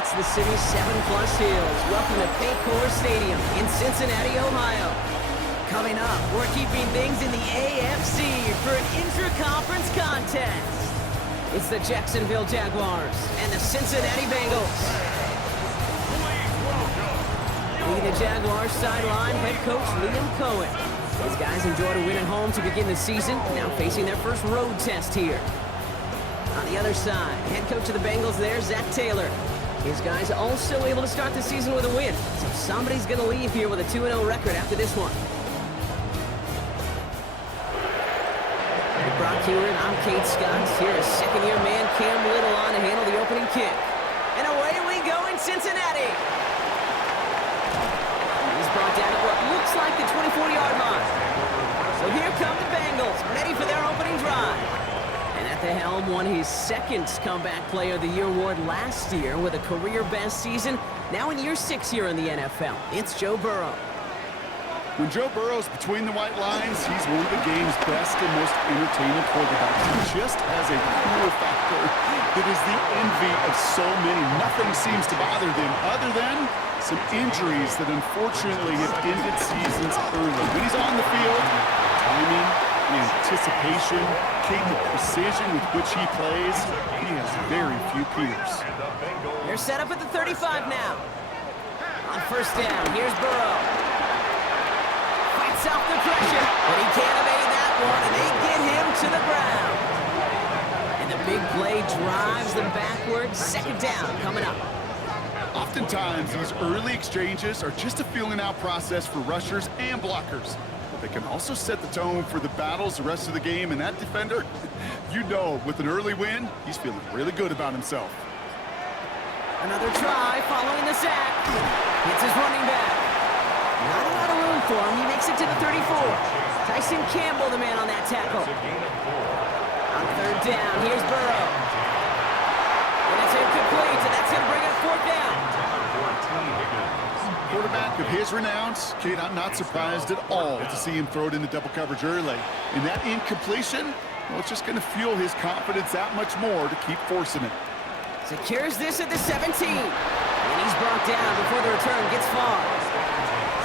amidst the city's 7+ hills. Welcome to Paycor Stadium in Cincinnati, Ohio. Coming up, we're keeping things in the AFC for an intra-conference contest. It's the Jacksonville Jaguars and the Cincinnati Bengals. Leading the Jaguars sideline, head coach Liam Cohen. His guys enjoyed a win at home to begin the season, now facing their first road test here. On the other side, head coach of the Bengals there, Zach Taylor. His guys also able to start the season with a win, so somebody's going to leave here with a 2-0 record after this one. With Brock Hewitt, I'm Kate Scott. Here is second-year man Cam Little on to handle the opening kick. And away we go in Cincinnati. He's brought down at what looks like the 24-yard line. So here come the Bengals, ready for their opening drive. And at the helm, won his second Comeback Player of the Year award last year with a career-best season. Now in year 6 here in the NFL, it's Joe Burrow. When Joe Burrow's between the white lines, he's one of the game's best and most entertaining quarterbacks. He just has a cool factor that is the envy of so many. Nothing seems to bother them other than some injuries that unfortunately have ended seasons early. When he's on the field, timing, the anticipation, the precision with which he plays, he has very few peers. They're set up at the 35 now. On first down, here's Burrow. Fights off the pressure, but he can't evade that one, and they get him to the ground. And the big play drives them backwards. Second down coming up. Oftentimes, these early exchanges are just a feeling-out process for rushers and blockers. They can also set the tone for the battles the rest of the game, and that defender, you know, with an early win, he's feeling really good about himself. Another try following the sack. Hits his running back. Not a lot of room for him. He makes it to the 34. Tyson Campbell, the man on that tackle. On third down, here's Burrow. And it's incomplete, and that's going to bring up fourth down. Quarterback of his renounce, Kate, I'm not surprised at all to see him throw it into double coverage early. And that incompletion, well, it's just going to fuel his confidence that much more to keep forcing it. Secures this at the 17. And he's brought down before the return gets far.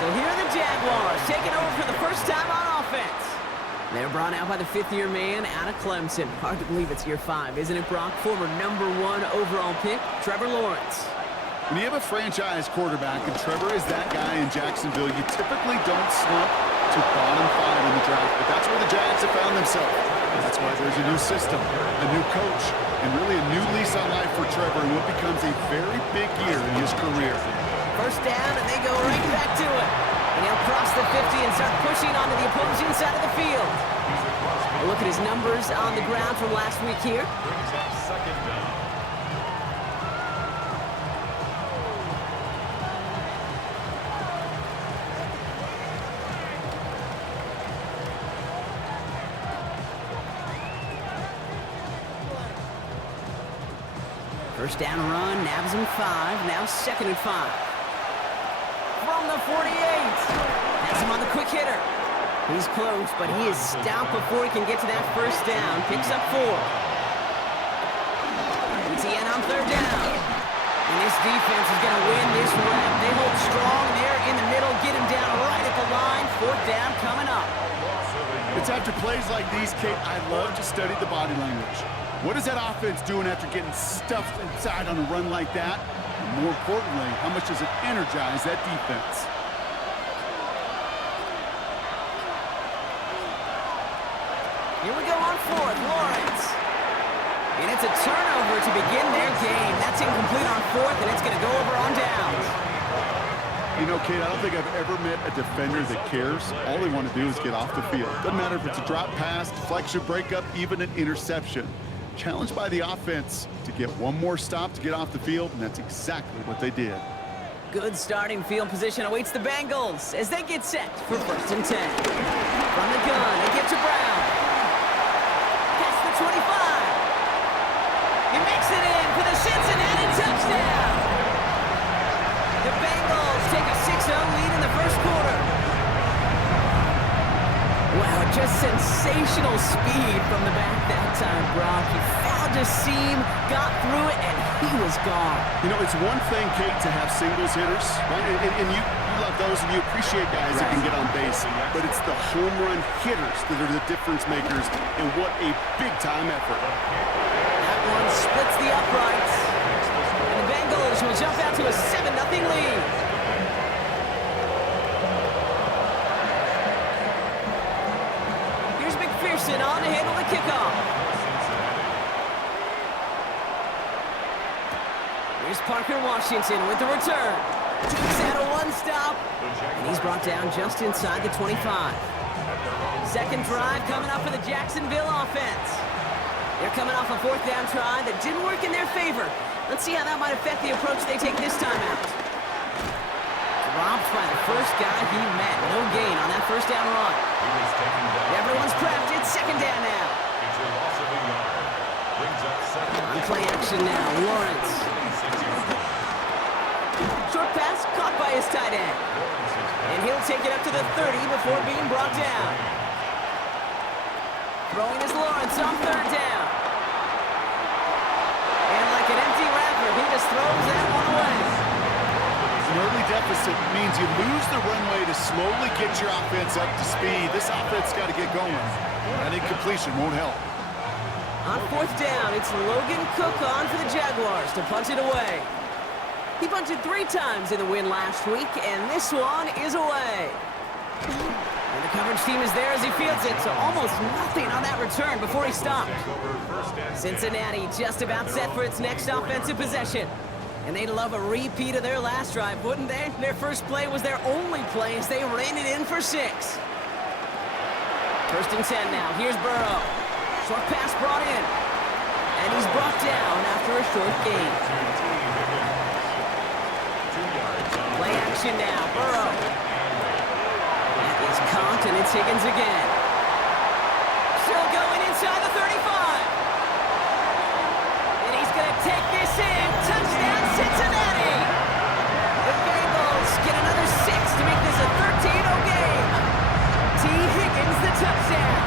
So here are the Jaguars taking over for the first time on offense. They're brought out by the fifth-year man out of Clemson. Hard to believe it's year 5, isn't it, Brock? Former #1 overall pick, Trevor Lawrence. When you have a franchise quarterback, and Trevor is that guy in Jacksonville, you typically don't slump to bottom 5 in the draft, but that's where the Jags have found themselves. That's why there's a new system, a new coach, and really a new lease on life for Trevor in what becomes a very big year in his career. First down, and they go right back to it. And he'll cross the 50 and start pushing onto the opposing side of the field. A look at his numbers on the ground from last week here. First down run, nabs him 5, now 2nd and 5. From the 48, has him on the quick hitter. He's close, but he is stopped before he can get to that first down. Picks up 4. ETN on third down. And this defense is going to win this rep. They hold strong there in the middle, get him down right at the line. Fourth down coming up. It's after plays like these, Kate, I love to study the body language. What is that offense doing after getting stuffed inside on a run like that? And more importantly, how much does it energize that defense? Here we go on fourth, Lawrence. And it's a turnover to begin their game. That's incomplete on fourth, and it's going to go over on downs. You know, Kate, I don't think I've ever met a defender that cares. All they want to do is get off the field. Doesn't matter if it's a drop pass, deflection, breakup, even an interception. Challenged by the offense to get one more stop to get off the field, and that's exactly what they did. Good starting field position awaits the Bengals as they get set for 1st and 10. From the gun, they get to Brown. Past the 25. He makes it in for the Cincinnati touchdown. The Bengals take a 6-0 lead in the first quarter. Wow, just sensational speed from the back that time, Brock. He found a seam, got through it, and he was gone. You know, it's one thing, Kate, to have singles hitters, right? And you love those, and you appreciate guys that can get on base. But it's the home run hitters that are the difference makers, and what a big-time effort. That one splits the uprights. And the Bengals will jump out to a 7-0 lead. Here's McPherson on to handle the kickoff. Here's Parker Washington with the return. Takes out a one-stop. And he's brought down just inside the 25. Second drive coming up for the Jacksonville offense. They're coming off a fourth down try that didn't work in their favor. Let's see how that might affect the approach they take this time out. Dropped by the first guy he met. No gain on that first down run. Everyone's prepped. It's second down now. On play action now, Lawrence. Short pass caught by his tight end. And he'll take it up to the 30 before being brought down. Throwing is Lawrence on third down. And like an empty wrapper, he just throws that one away. An early deficit means you lose the runway to slowly get your offense up to speed. This offense got to get going. That incompletion won't help. On fourth down, it's Logan Cook on for the Jaguars to punt it away. He punted 3 times in the win last week, and this one is away. And the coverage team is there as he fields it, so almost nothing on that return before he stopped. Cincinnati just about set for its next offensive possession. And they'd love a repeat of their last drive, wouldn't they? Their first play was their only play as they ran it in for 6. First and 10 now. Here's Burrow. Short pass brought in. And he's brought down after a short gain. Play action now. Burrow. That is caught, and it's Higgins again. Still going inside the 35. And he's going to take this in. Touchdown, Cincinnati. The Bengals get another 6 to make this a 13-0 game. T. Higgins the touchdown.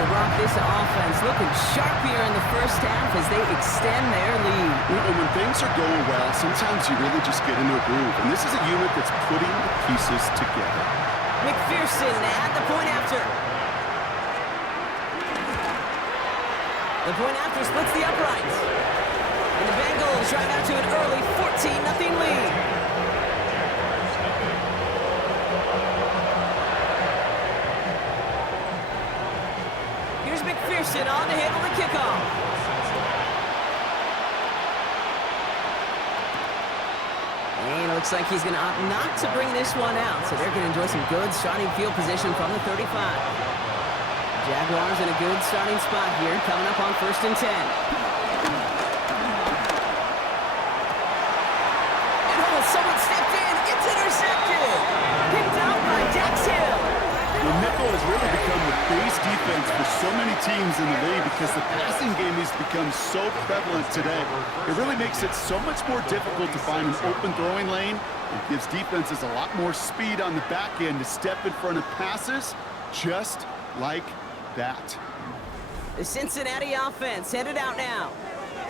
So Brock, this offense looking sharp here in the first half as they extend their lead. And when things are going well, sometimes you really just get into a groove. And this is a unit that's putting the pieces together. McPherson at the point after. The point after splits the uprights. And the Bengals drive out to an early 14-0 lead. Here's McPherson on to handle the kickoff. And it looks like he's going to opt not to bring this one out, so they're going to enjoy some good starting field position from the 35. Jaguars in a good starting spot here, coming up on first and 10. And someone stepped in. It's intercepted. Picked out by Jacksonville. The nickel has really become the base defense for so many teams in the league because the passing game has become so prevalent today. It really makes it so much more difficult to find an open throwing lane. It gives defenses a lot more speed on the back end to step in front of passes just like that. The Cincinnati offense headed out now.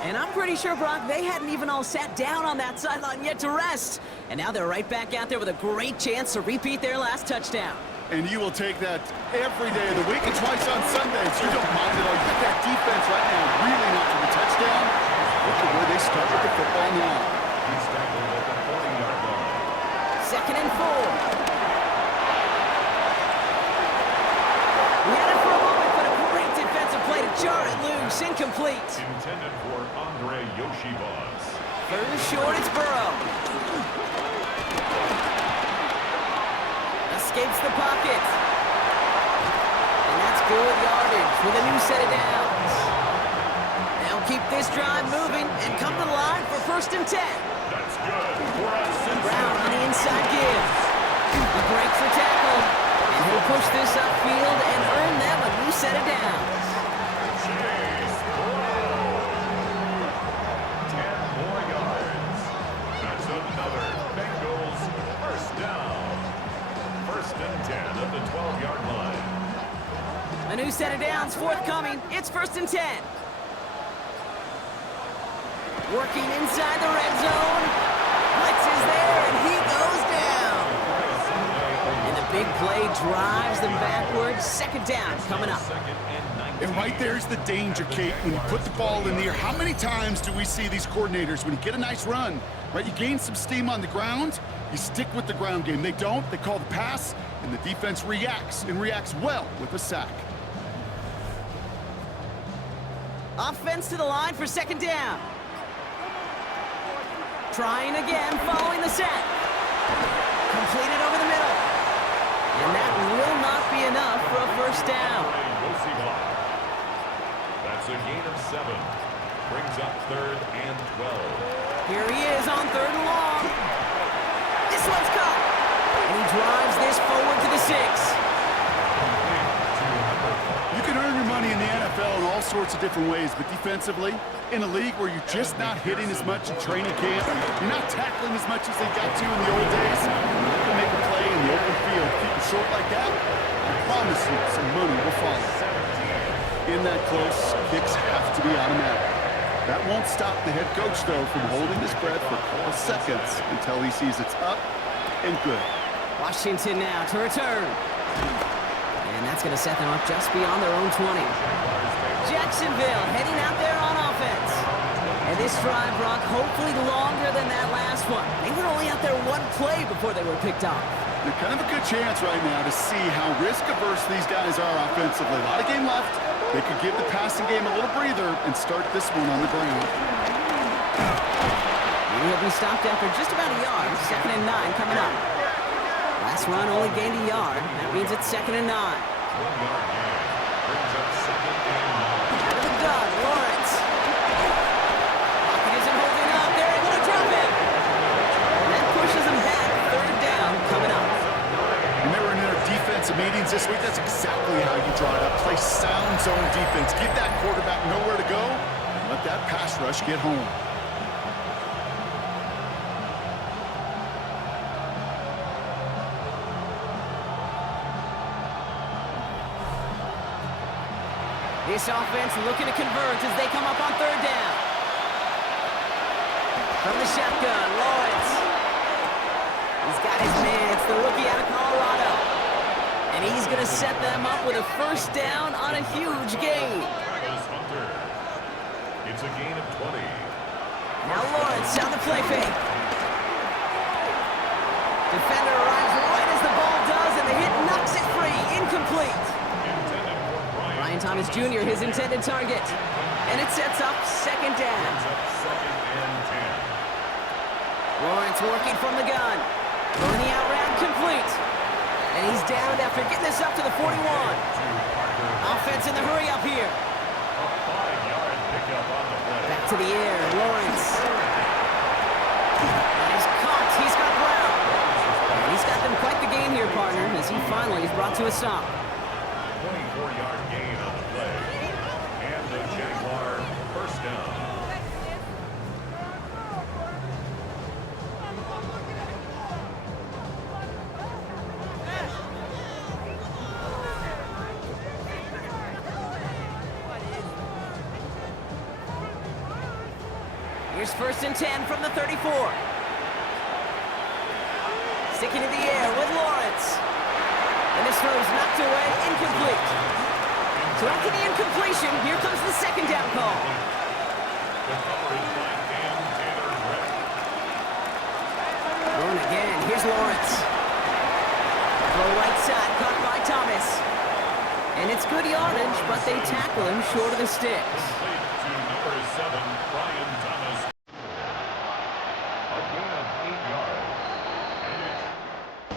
And I'm pretty sure, Brock, they hadn't even all sat down on that sideline yet to rest. And now they're right back out there with a great chance to repeat their last touchdown. And you will take that every day of the week and twice on Sundays. You don't mind it all. You got that defense right now reeling after the touchdown. Look at where they start with the football now. Second and 4. We had it for a moment, but a great defensive play to jar it loose. Incomplete. Intended for Andre Yoshibas. Third and short, it's Burrow. Escapes the pocket. And that's good yardage with a new set of downs. They'll keep this drive moving and come to the line for first and 10. That's good for us. Brown on the inside give. He breaks the tackle. And he'll push this upfield and earn them a new set of downs. Chase Brown. 10 more yards. That's another Bengals first down. First and 10 at the 12-yard line. A new set of downs forthcoming. It's first and 10. Working inside the red zone. Blitz is there, and he goes down. And the big play drives them backwards. Second down coming up. And right there's the danger, Kate, when you put the ball in the air. How many times do we see these coordinators, when you get a nice run, right, you gain some steam on the ground, you stick with the ground game. They don't, they call the pass, and the defense reacts, and reacts well with a sack. Offense to the line for second down. Trying again, following the sack. Completed over the middle. And that will not be enough for a first down. That's a gain of 7. Brings up 3rd and 12. Here he is on 3rd and long. This one's caught. And he drives this forward to the 6. You can earn your money in the NFL in all sorts of different ways, but defensively, in a league where you're just not hitting as much in training camp, you're not tackling as much as they got to in the old days, you can make a play in the open field. Keep it short like that, I promise you some money will follow. In that close, kicks have to be automatic. That won't stop the head coach, though, from holding his breath for a couple seconds until he sees it's up and good. Washington now to return. And that's going to set them up just beyond their own 20. Jacksonville heading out there on offense. And this drive, Brock, hopefully longer than that last one. They were only out there one play before they were picked off. They're kind of a good chance right now to see how risk-averse these guys are offensively. A lot of game left. They could give the passing game a little breather and start this one on the ground. He'll be stopped after just about a yard. 2nd and 9 coming up. Last run only gained a yard. That means it's 2nd and 9. 1 yard gain. Brings up 2nd and 9. Out of the gun, Lawrence. Pocket isn't holding up. They're able to drop him. And that pushes them back. 3rd down coming up. Remember in their defensive meetings this week, that's exactly how you draw it up. Play sound zone defense. Give that quarterback nowhere to go. And let that pass rush get home. This offense looking to convert as they come up on 3rd down. From the shotgun, Lawrence. He's got his man. It's the rookie out of Colorado. And he's going to set them up with a first down on a huge gain. It's a gain of 20. Now Lawrence on the play fake. Defender arrives right as the ball does, and the hit knocks it free. Incomplete. Ryan Thomas Jr., his intended target. And it sets up 2nd down. Lawrence working from the gun. Throwing the out route complete. And he's downed after getting this up to the 41. Offense in the hurry up here. Back to the air, Lawrence. And he's caught. He's got Brown. And he's got them quite the gain here, partner, as he finally is brought to a stop. 24-yard gain on the play. And the Jaguar first down. Here's 1st and 10 from the 34. Sticking in the air with Lawrence. And this throw's knocked away, incomplete. So after the incompletion, here comes the 2nd down call. Going again, here's Lawrence. Throw right side, caught by Thomas. And it's good yardage, but they tackle him short of the sticks. To number 7, Brian Thomas. A gain of 8 yards.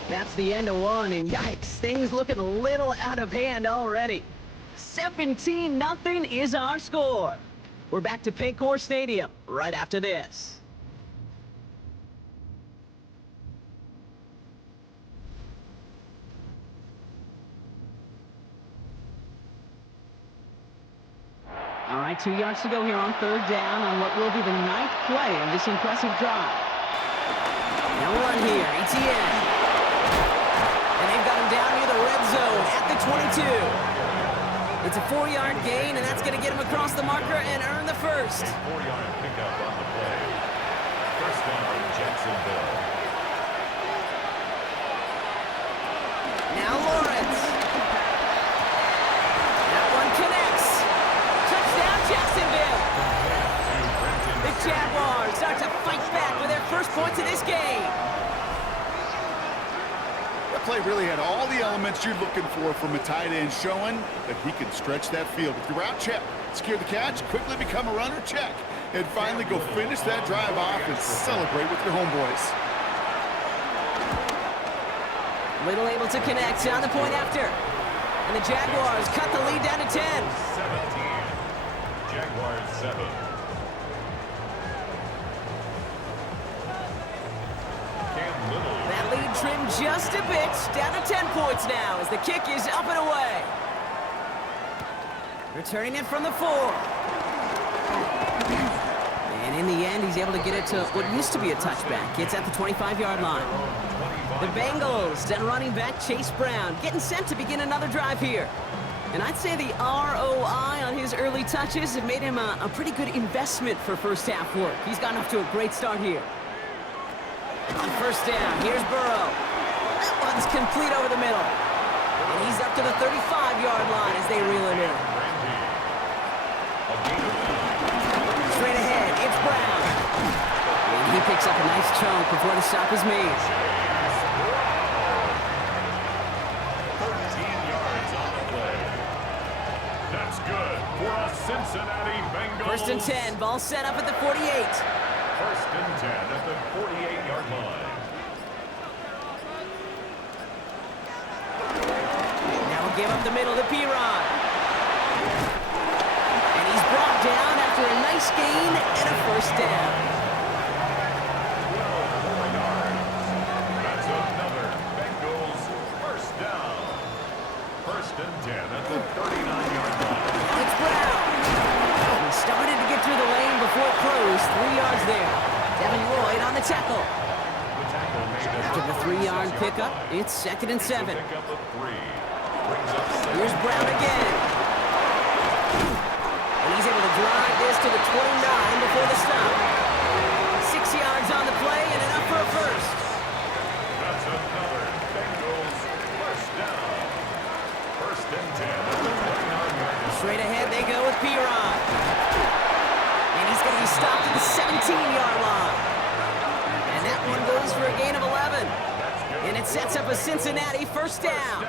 That's the end of one, and yikes, things looking a little out of hand already. 17-0 is our score. We're back to Paycor Stadium right after this. All right, 2 yards to go here on 3rd down on what will be the 9th play of this impressive drive. Now run here, ETN. And they've got him down near the red zone at the 22. It's a 4-yard gain, and that's going to get him across the marker and earn the first. 4-yard pickup on the play. First down, Jacksonville. Now Lawrence. That one connects. Touchdown, Jacksonville. The Jaguars start to fight back with their first points of this game. That play really had all the elements you're looking for from a tight end, showing that he can stretch that field. With your route, check. Secure the catch, quickly become a runner, check. And finally go finish that drive off and celebrate with your homeboys. Little able to connect on the point after. And the Jaguars cut the lead down to 10. 17. Jaguars 7. Cam Little. That lead trimmed just a bit, down to 10 points now as the kick is up and away. Returning it from the 4. And in the end, he's able to get it to what used to be a touchback. It's at the 25-yard line. The Bengals and running back Chase Brown getting set to begin another drive here. And I'd say the ROI on his early touches have made him a pretty good investment for first half work. He's gotten off to a great start here. On first down, here's Burrow. That one's complete over the middle. And he's up to the 35-yard line as they reel it in. Straight ahead, it's Brown. And he picks up a nice chunk before the stop is made. 13 yards on the play. That's good for a Cincinnati Bengals. First and 10, ball set up at the 48. First and 10 at the 48-yard line. Now we'll give up the middle to P-Rod. And he's brought down after a nice gain and a first down. 12 yards. That's another Bengals first down. First and 10 at the 39-yard line. It's Brown. He started to get through the lane before it closed. 3 yards there. Devin Lloyd on the tackle. The tackle made After the 3-yard pickup, it's second and 7. pick up of 3. Brings up second. Here's Brown again. And he's able to drive this to the 29 before the stop. 6 yards on the play and enough for a first. That's another Bengals first down. First and 10 at the 29-yard line. Straight ahead they go with P-Rod. And he's going to be stopped at the 17-yard line. And that one goes for a gain of 11. And it sets up a Cincinnati first down.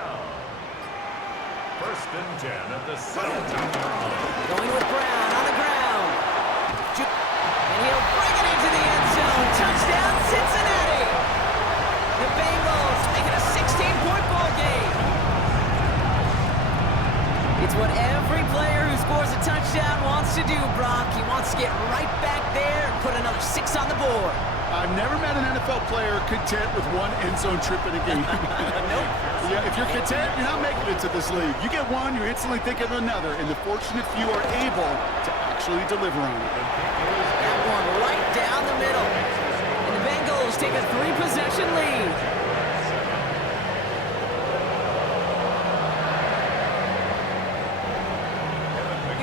First and 10 at the 17-yard line. Going with Brown on the ground. And he'll bring it into the end zone. Touchdown, Cincinnati. The Bengals make it a 16-point ball game. It's what every player who scores a touchdown wants to do, Brock. He wants to get right back there and put another 6 on the board. I've never met an NFL player content with one end zone trip in a game. Nope. Yeah, if you're content, you're not making it to this league. You get one, you're instantly thinking of another, and the fortunate few are able to actually deliver on it. That one right down the middle. And the Bengals take a 3-possession lead.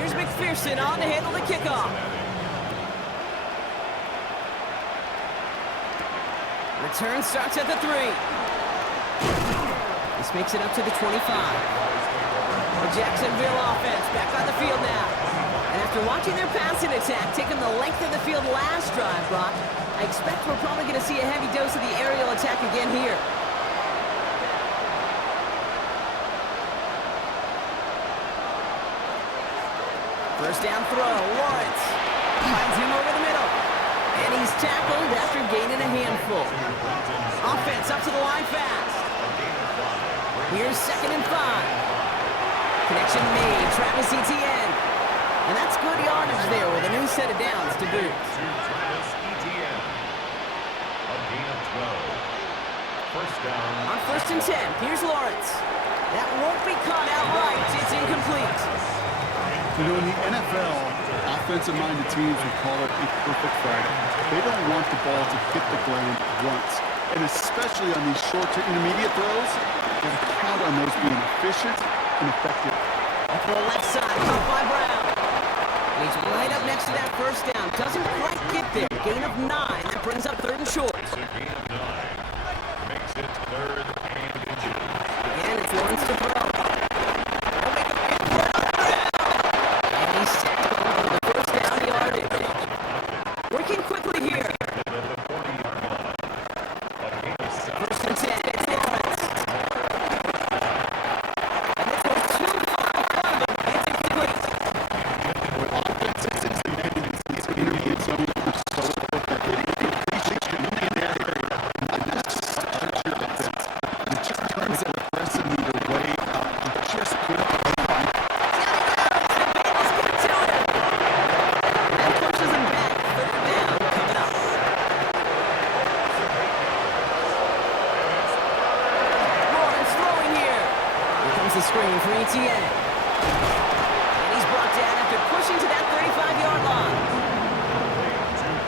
Here's McPherson on to handle the kickoff. Return starts at the 3. This makes it up to the 25. The Jacksonville offense back on the field now. And after watching their passing attack taking the length of the field last drive, Brock, I expect we're probably going to see a heavy dose of the aerial attack again here. First down throw, Lawrence finds him over the middle. And he's tackled after gaining a handful. Offense up to the line fast. Here's second and 5. Connection made, Travis Etienne. And that's good yardage there with a new set of downs to boot. Travis Etienne. A gain of 12. First down. On first and 10, here's Lawrence. That won't be caught outright. It's incomplete. You know, in the NFL, offensive-minded teams would call it a perfect Friday. They don't want the ball to hit the ground once. And especially on these short to intermediate throws, you got to count on those being efficient and effective. To the left side, caught by Brown. And he's right up next to that first down. Doesn't quite get there. Gain of 9. That brings up 3rd and short. It's a gain of 9. Makes it 3rd and inches. Again, it's Lawrence to throw. He'll make a big play on the ground. And he's tackled for the first down yardage. Working quickly here. At the 40-yard line. A gain of 7. 1st and 10. It's Lawrence. And this goes too far in front of him. It's incomplete. When offense is in these intermediate zones are so perfect, it appreciates you in that area. And that's such your offense. It just turns that aggressive meter way up. You just couldn't find it. The Bengals get to it. That pushes him back. 3rd down coming up. Lawrence throwing here. Here comes the screen for ETN. And he's brought down after pushing to that 35-yard line.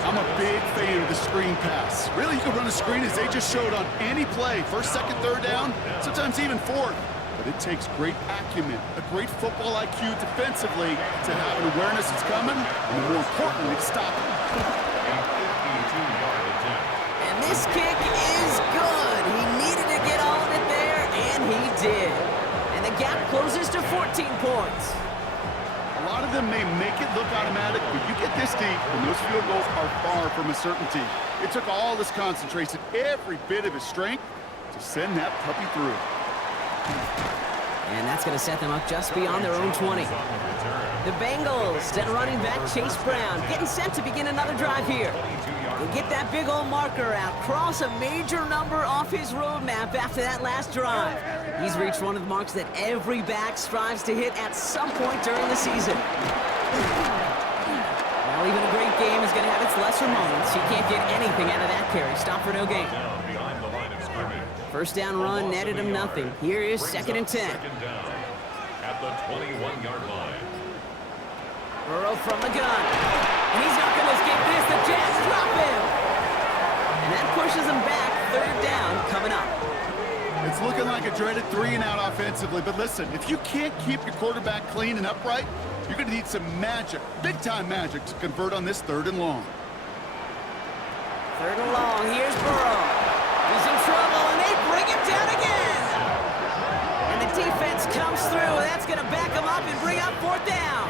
I'm a big fan of the screen pass. Really, you can run a screen as they just showed on any play. 1st, 2nd, 3rd down, sometimes even 4th. But it takes great acumen, a great football IQ defensively to have an awareness it's coming, and more importantly, stop it. A 52-yard attempt. And this kick is good. He needed to get all of it there, and he did. And the gap closes to 14 points. A lot of them may make it look automatic, but you get this deep, and those field goals are far from a certainty. It took all his concentration, every bit of his strength, to send that puppy through. And that's going to set them up just beyond their own 20. The Bengals send running back Chase Brown, getting set to begin another drive here. He'll get that big old marker out, cross a major number off his roadmap after that last drive. He's reached one of the marks that every back strives to hit at some point during the season. Well, even a great game is going to have its lesser moments. He can't get anything out of that carry. Stop for no gain. Down behind the line of scrimmage. First down run netted him nothing. Here is Brings 2nd and up 10. 2nd down at the 21-yard line. Burrow from the gun. And he's not going to escape this. The Jets drop him. And that pushes him back. 3rd down coming up. It's looking like a dreaded 3-and-out offensively, but listen, if you can't keep your quarterback clean and upright, you're going to need some magic, big-time magic, to convert on this 3rd and long. 3rd and long. Here's Burrow. He's in trouble, and they bring him down again. And the defense comes through. That's going to back him up and bring up 4th down.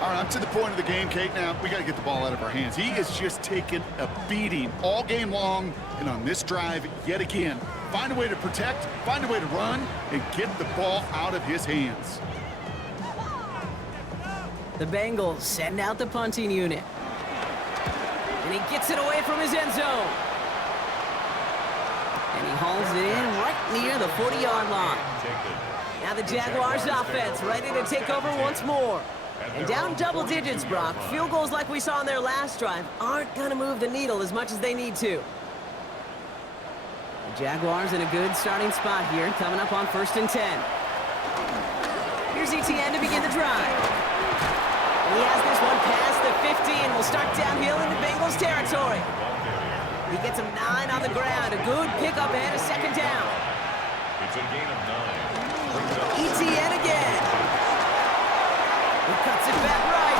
All right, I'm to the point of the game, Kate. Now, we got to get the ball out of our hands. He is just taking a beating all game long, and on this drive, yet again. Find a way to protect, find a way to run, and get the ball out of his hands. The Bengals send out the punting unit. And he gets it away from his end zone. And he hauls it in right near the 40-yard line. Now the Jaguars offense ready to take over once more. And down double digits, Brock. Field goals like we saw in their last drive aren't going to move the needle as much as they need to. The Jaguars in a good starting spot here, coming up on 1st and 10. Here's ETN to begin the drive. And he has this one past the 15. We'll start downhill into Bengals territory. He gets him 9 on the ground. A good pickup ahead of 2nd down. It's a gain of 9. ETN again. He cuts it back right.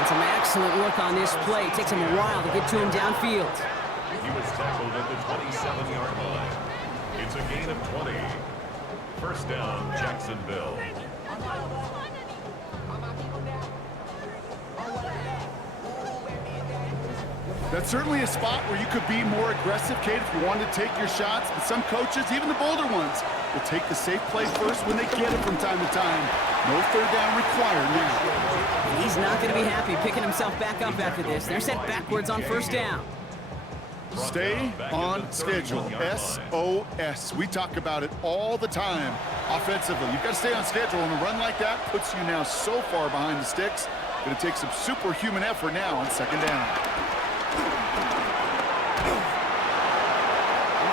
And some excellent work on this play. Takes him a while to get to him downfield. He was tackled at the 27-yard line. It's a gain of 20. 1st down, Jacksonville. That's certainly a spot where you could be more aggressive, Kate, if you wanted to take your shots. But some coaches, even the bolder ones, will take the safe play first when they get it from time to time. No 3rd down required now. And he's not going to be happy picking himself back up after this. They're sent backwards on 1st down. Stay on schedule. SOS. We talk about it all the time offensively. You've got to stay on schedule, and a run like that puts you now so far behind the sticks. Going to take some superhuman effort now on 2nd down.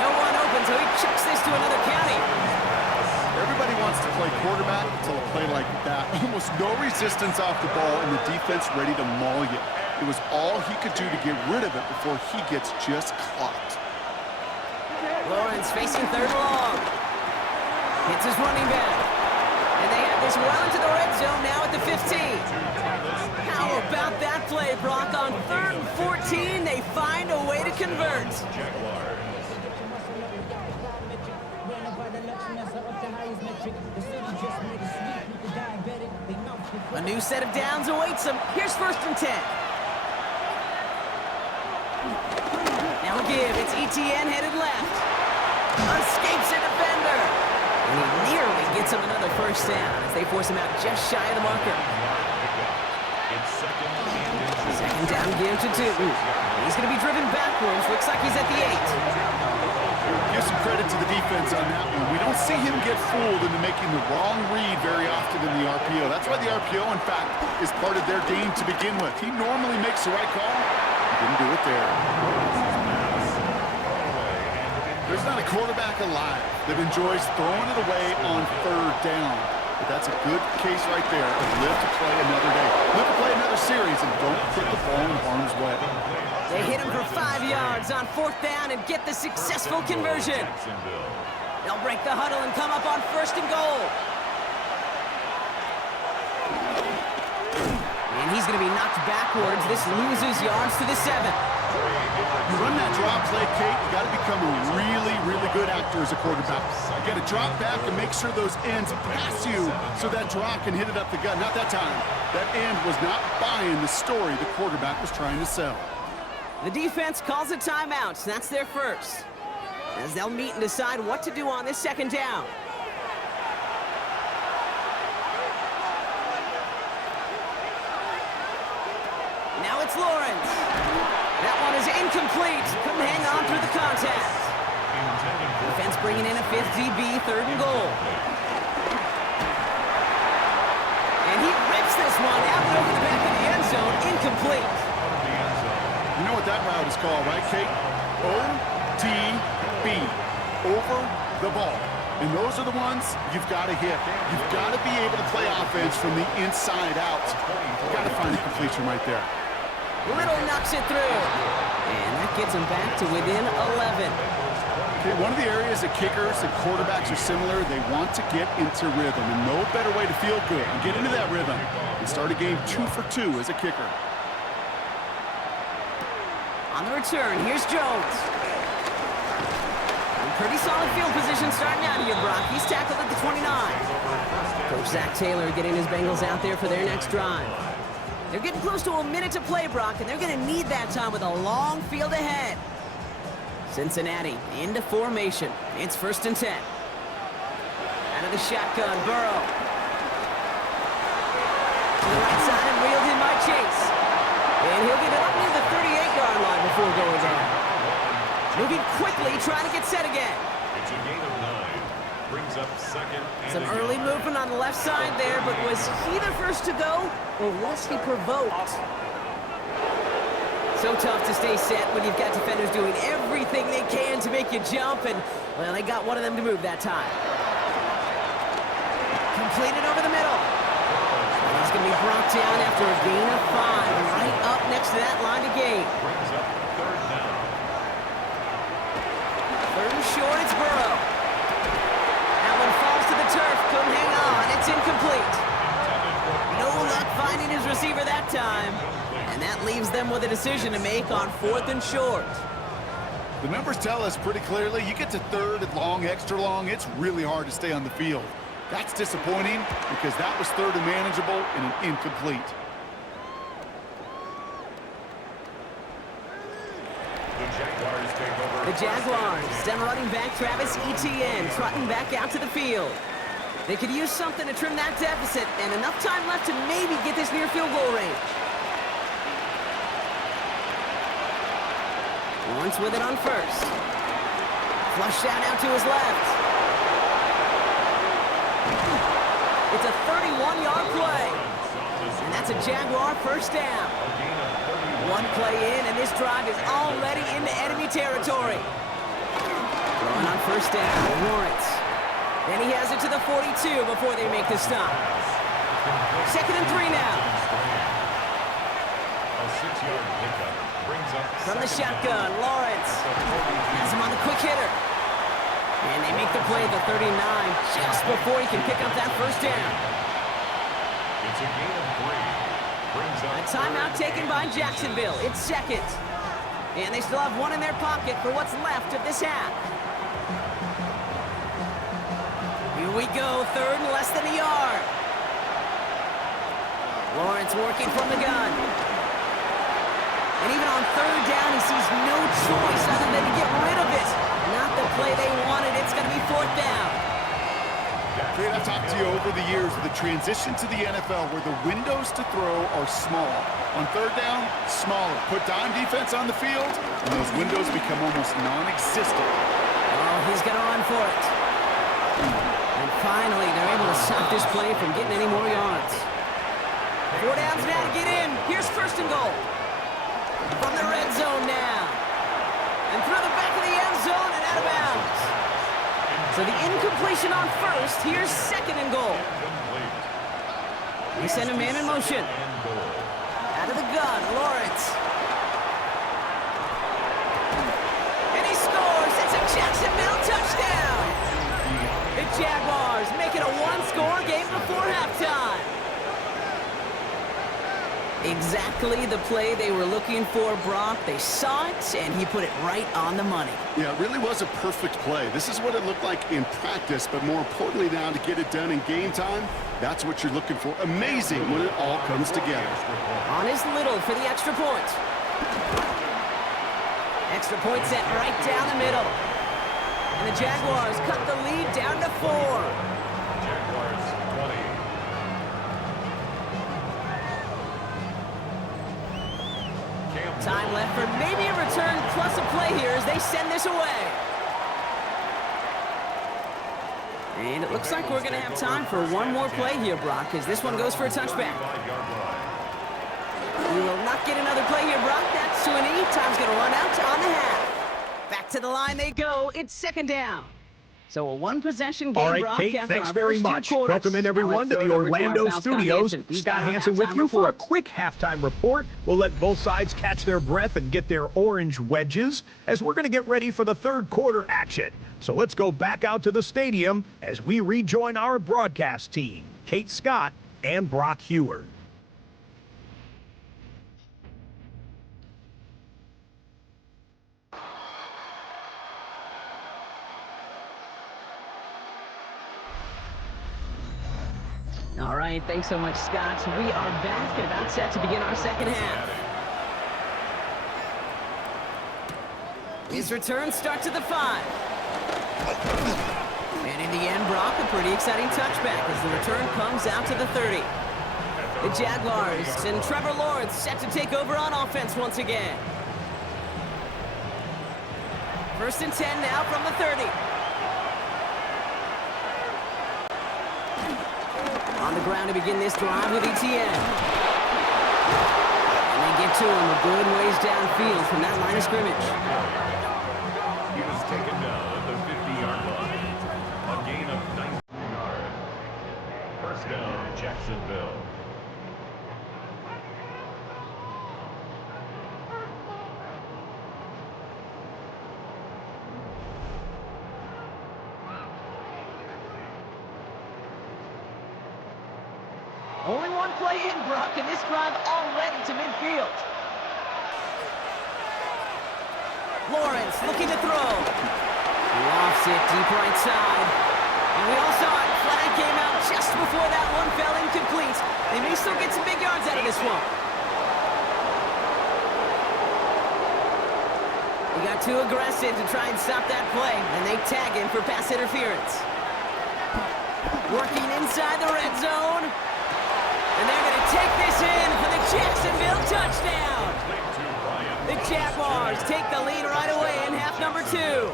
No one open, so he chucks this to another county. Everybody wants to play quarterback until a play like that. Almost no resistance off the ball, and the defense ready to maul you. It was all he could do to get rid of it before he gets just clocked. Lawrence facing 3rd and long. Hits his running back. And they have this well into the red zone now at the 15. How about that play, Brock? On 3rd and 14, they find a way to convert. A new set of downs awaits them. Here's 1st and 10. Now a give. It's ETN headed left. Escapes a defender. And he nearly gets him another 1st down as they force him out just shy of the marker. Second down give to 2. He's going to be driven backwards. Looks like he's at the 8. Give some credit to the defense on that one. We don't see him get fooled into making the wrong read very often in the RPO. That's why the RPO, in fact, is part of their game to begin with. He normally makes the right call. He didn't do it there. There's not a quarterback alive that enjoys throwing it away on 3rd down. But that's a good case right there of live to play another day. Live to play another series and don't put the ball in harm's way. They hit him for 5 yards on 4th down and get the successful conversion. They'll break the huddle and come up on 1st and goal. And he's going to be knocked backwards. This loses yards to the 7. You run that draw play, Kate, you got to become a really, really good actor as a quarterback. You got to drop back and make sure those ends pass you so that draw can hit it up the gut. Not that time. That end was not buying the story the quarterback was trying to sell. The defense calls a timeout. That's their 1st. As they'll meet and decide what to do on this 2nd down. Now it's Lawrence. That one is incomplete. Couldn't hang on through the contact. Defense bringing in a 5th DB, 3rd and goal. And he rips this one out and over the back of the end zone. Incomplete. You know what that route is called, right, Kate? OTB. Over the ball. And those are the ones you've got to hit. You've got to be able to play offense from the inside out. You've got to find a completion right there. Little knocks it through. And that gets him back to within 11. Okay, one of the areas that kickers and quarterbacks are similar, they want to get into rhythm. And no better way to feel good and get into that rhythm and start a game 2 for 2 as a kicker. On the return, here's Jones. In pretty solid field position starting out here, Brock. He's tackled at the 29. Coach Zach Taylor getting his Bengals out there for their next drive. They're getting close to a minute to play, Brock, and they're going to need that time with a long field ahead. Cincinnati into formation. It's 1st and 10. Out of the shotgun, Burrow. To the right side and reeled in by Chase. And he'll get it up near the 38-yard line before going down. Moving quickly, trying to get set again. It's a gain of 9. Brings up 2nd and Some early movement on the left side there, but was he the first to go, or was he provoked? So tough to stay set when you've got defenders doing everything they can to make you jump, and, well, they got one of them to move that time. Completed over the middle. And he's going to be brought down after a gain of 5, right up next to that line to gain. brings up 3rd down. 3rd and short, it's Burrow. That one falls to the turf, couldn't hang on, it's incomplete. No luck finding his receiver that time. And that leaves them with a decision to make on 4th and short. The numbers tell us pretty clearly, you get to 3rd and long, extra long, it's really hard to stay on the field. That's disappointing because that was 3rd and manageable and an incomplete. The Jaguars take over. The Jaguars, them running back Travis Etienne trotting back out to the field. They could use something to trim that deficit, and enough time left to maybe get this near field goal range. Lawrence with it on 1st. Flushed out to his left. It's a 31-yard play. And that's a Jaguar 1st down. One play in, and this drive is already into enemy territory. Throwing on 1st down, Lawrence. Then he has it to the 42 before they make the stop. 2nd and 3 now. A 6-yard pickup brings up From the shotgun, Lawrence has him on the quick hitter. And they make the play at the 39 just before he can pick up that 1st down. It's a gain of 3. Brings up A timeout taken by Jacksonville. It's second. And they still have one in their pocket for what's left of this half. Here we go, third and less than a yard. Lawrence working from the gun. And even on third down, he sees no choice other than to get rid of it. Not the play they wanted. It's going to be fourth down. Great, I've talked to you over the years of the transition to the NFL where the windows to throw are small. On third down, smaller. Put dime defense on the field, and those windows become almost non-existent. Oh, he's going to run for it. And finally, they're able to stop this play from getting any more yards. 4 downs now to get in. Here's first and goal. From the red zone now. And through the back of the end zone and out of bounds. So the incompletion on first. Here's second and goal. They send a man in motion. Out of the gun, Lawrence. And he scores. It's a Jacksonville touchdown. The Jaguars make it a one-score game before halftime. Exactly the play they were looking for, Brock. They saw it, and he put it right on the money. Yeah, it really was a perfect play. This is what it looked like in practice, but more importantly now to get it done in game time, that's what you're looking for. Amazing when it all comes together. On his little for the extra point. Extra point set right down the middle. And the Jaguars cut the lead down to 4. Jaguars 20. Time left for maybe a return plus a play here as they send this away. And it looks like we're going to have time for one more play here, Brock, as this one goes for a touchback. We will not get another play here, Brock. That's to an E. Time's going to run out on the half. Back to the line they go. It's second down. So a one-possession game, all right, Brock, Kate, after thanks our very first two much. quarters. Welcome in, everyone, to the Orlando studios. Scott Hansen with you for a quick halftime report. We'll let both sides catch their breath and get their orange wedges as we're going to get ready for the third quarter action. So let's go back out to the stadium as we rejoin our broadcast team, Kate Scott and Brock Heward. All right, thanks so much, Scott. We are back and about set to begin our second half. His return starts at the 5. And in the end, Brock, a pretty exciting touchback as the return comes out to the 30. The Jaguars and Trevor Lawrence set to take over on offense once again. First and 10 now from the 30. On the ground to begin this drive with ETN. And they get to him a good ways downfield from that line of scrimmage. He was taken down at the 50-yard line. A gain of 19 yards. First down, Jacksonville. Only one play in, Brock, and this drive already to midfield. Lawrence looking to throw. He lofts it deep right side. And we all saw it. Flag came out just before that one fell incomplete. They may still get some big yards out of this one. He got too aggressive to try and stop that play, and they tag him for pass interference. Working inside the red zone. And they're going to take this in for the Jacksonville touchdown. The Jaguars take the lead right away in half number 2.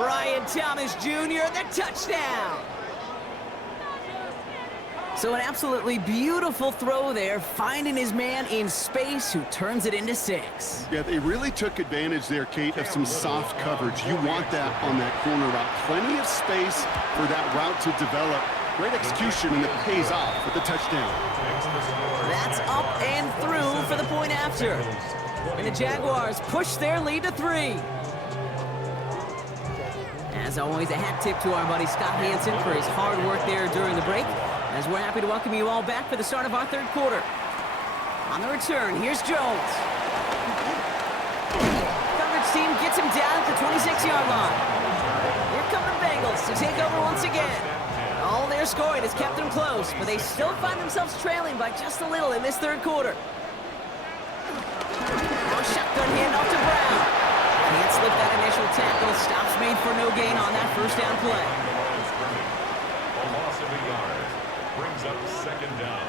Brian Thomas Jr., the touchdown. So an absolutely beautiful throw there, finding his man in space who turns it into 6. Yeah, they really took advantage there, Kate, of some soft coverage. You want that on that corner route. Plenty of space for that route to develop. Great execution, and it pays off with the touchdown. That's up and through for the point after. And the Jaguars push their lead to 3. As always, a hat tip to our buddy Scott Hansen for his hard work there during the break. As we're happy to welcome you all back for the start of our third quarter. On the return, here's Jones. Coverage team gets him down at the 26-yard line. Here come the Bengals to take over once again. All their scoring has kept them close, but they still find themselves trailing by just a little in this third quarter. Now a shotgun handoff to Brown. Can't slip that initial tackle. Stops made for no gain on that first down play. A loss of a yard brings up second down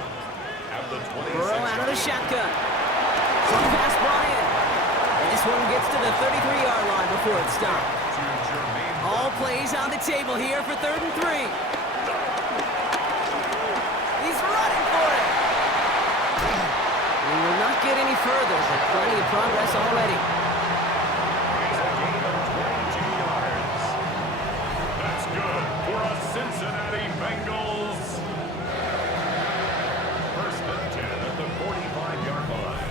at the 26. Burrow out of the shotgun. Short pass Bryant. And this one gets to the 33-yard line before it's stopped. All plays on the table here for 3rd and 3. He's running for it. We will not get any further, but plenty of progress already. It's a gain of 22 yards. That's good for a Cincinnati Bengals. 1st and 10 at the 45-yard line.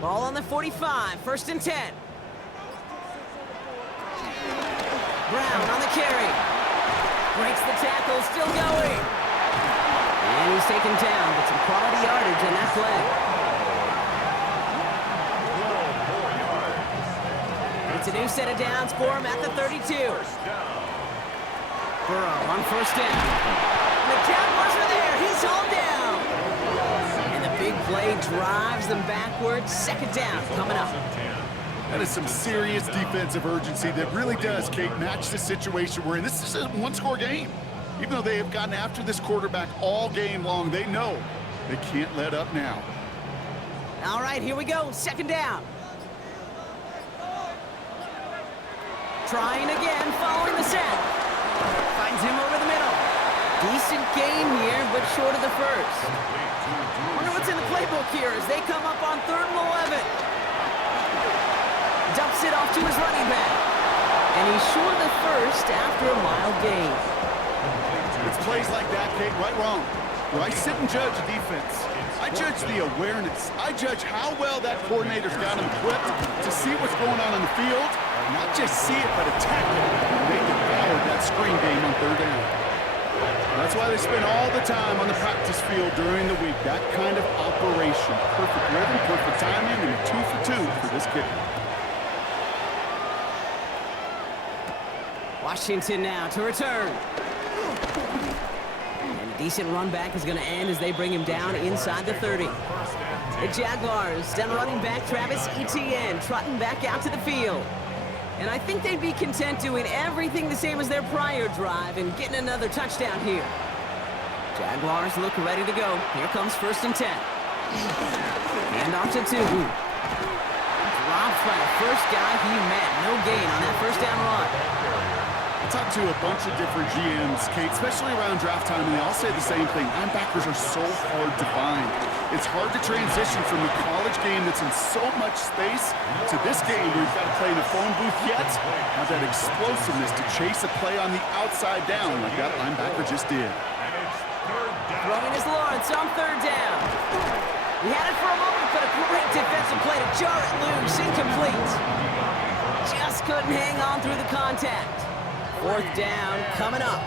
Ball on the 45, 1st and 10. Brown on the carry. Breaks the tackle, still going. And he's taken down, but some quality yardage in that play. 4 yards. It's a new set of downs for him at the 32. Burrow on 1st down. The Jaguars are there, he's all down. And the big play drives them backwards. 2nd down coming up. That is some serious defensive urgency that really does, Kate, match the situation we're in. This is a one-score game. Even though they have gotten after this quarterback all game long, they know they can't let up now. All right, here we go. 2nd down. Trying again, following the set. Finds him over the middle. Decent gain here, but short of the first. Wonder what's in the playbook here as they come up on 3rd and 11. Dumps it off to his running back. And he's short of the first after a mild gain. It's plays like that, Kate, right wrong. Where I sit and judge defense. I judge the awareness. I judge how well that coordinator's got him equipped to see what's going on the field. Not just see it, but attack it and make it forward that screen game on 3rd down. That's why they spend all the time on the practice field during the week. That kind of operation. Perfect rhythm, perfect timing, and a 2 for 2 for this kicker. Washington now to return. And a decent run back is going to end as they bring him down inside the 30. The Jaguars down running back Travis Etienne trotting back out to the field. And I think they'd be content doing everything the same as their prior drive and getting another touchdown here. Jaguars look ready to go. Here comes 1st and 10. Hand off to 2. Dropped by the first guy he met. No gain on that 1st down run. I talked to a bunch of different GMs, Kate, especially around draft time, and they all say the same thing. Linebackers are so hard to find. It's hard to transition from the college game that's in so much space to this game where you've got to play in a phone booth yet have that explosiveness to chase a play on the outside down like that linebacker just did. Running is Lawrence on 3rd down. He had it for a moment, but a great defensive play to jar it loose. Incomplete. Just couldn't hang on through the contact. 4th down coming up.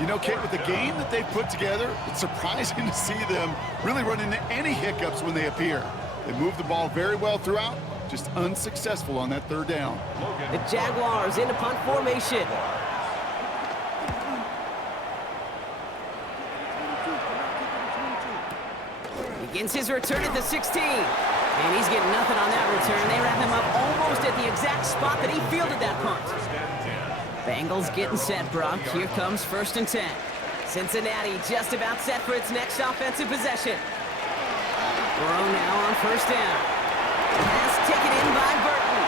You know, Kate, with the game that they've put together, it's surprising to see them really run into any hiccups when they appear. They move the ball very well throughout, just unsuccessful on that 3rd down. The Jaguars into punt formation. Begins his return at the 16. And he's getting nothing on that return. They wrap him up almost at the exact spot that he fielded that punt. Bengals getting set, Brock. Here comes 1st and 10. Cincinnati just about set for its next offensive possession. Burrow now on 1st down. Pass taken in by Burton.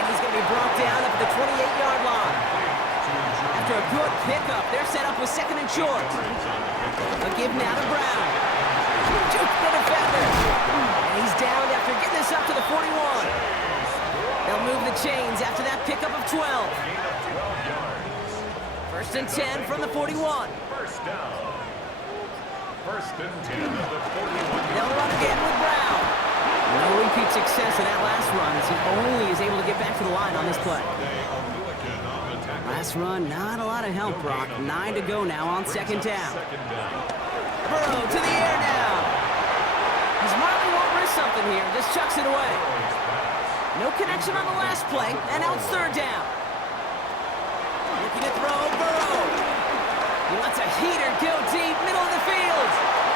And he's going to be brought down up at the 28-yard line. After a good pickup, they're set up with 2nd and short. A give now to Brown. Juke the defender. And he's down after getting this up to the 41. They'll move the chains after that pickup of 12. 1st and 10 from the 41. 1st down. 1st and 10 at the 41. They'll run again with Brown. No repeat success in that last run as he only is able to get back to the line on this play. Last run, not a lot of help, Brock. 9 to go now on second down. Burrow to the air now. His Marley won't risk something here. Just chucks it away. No connection on the last play, and now it's third down. Looking to throw, Burrow. He lets a heater go deep, middle of the field.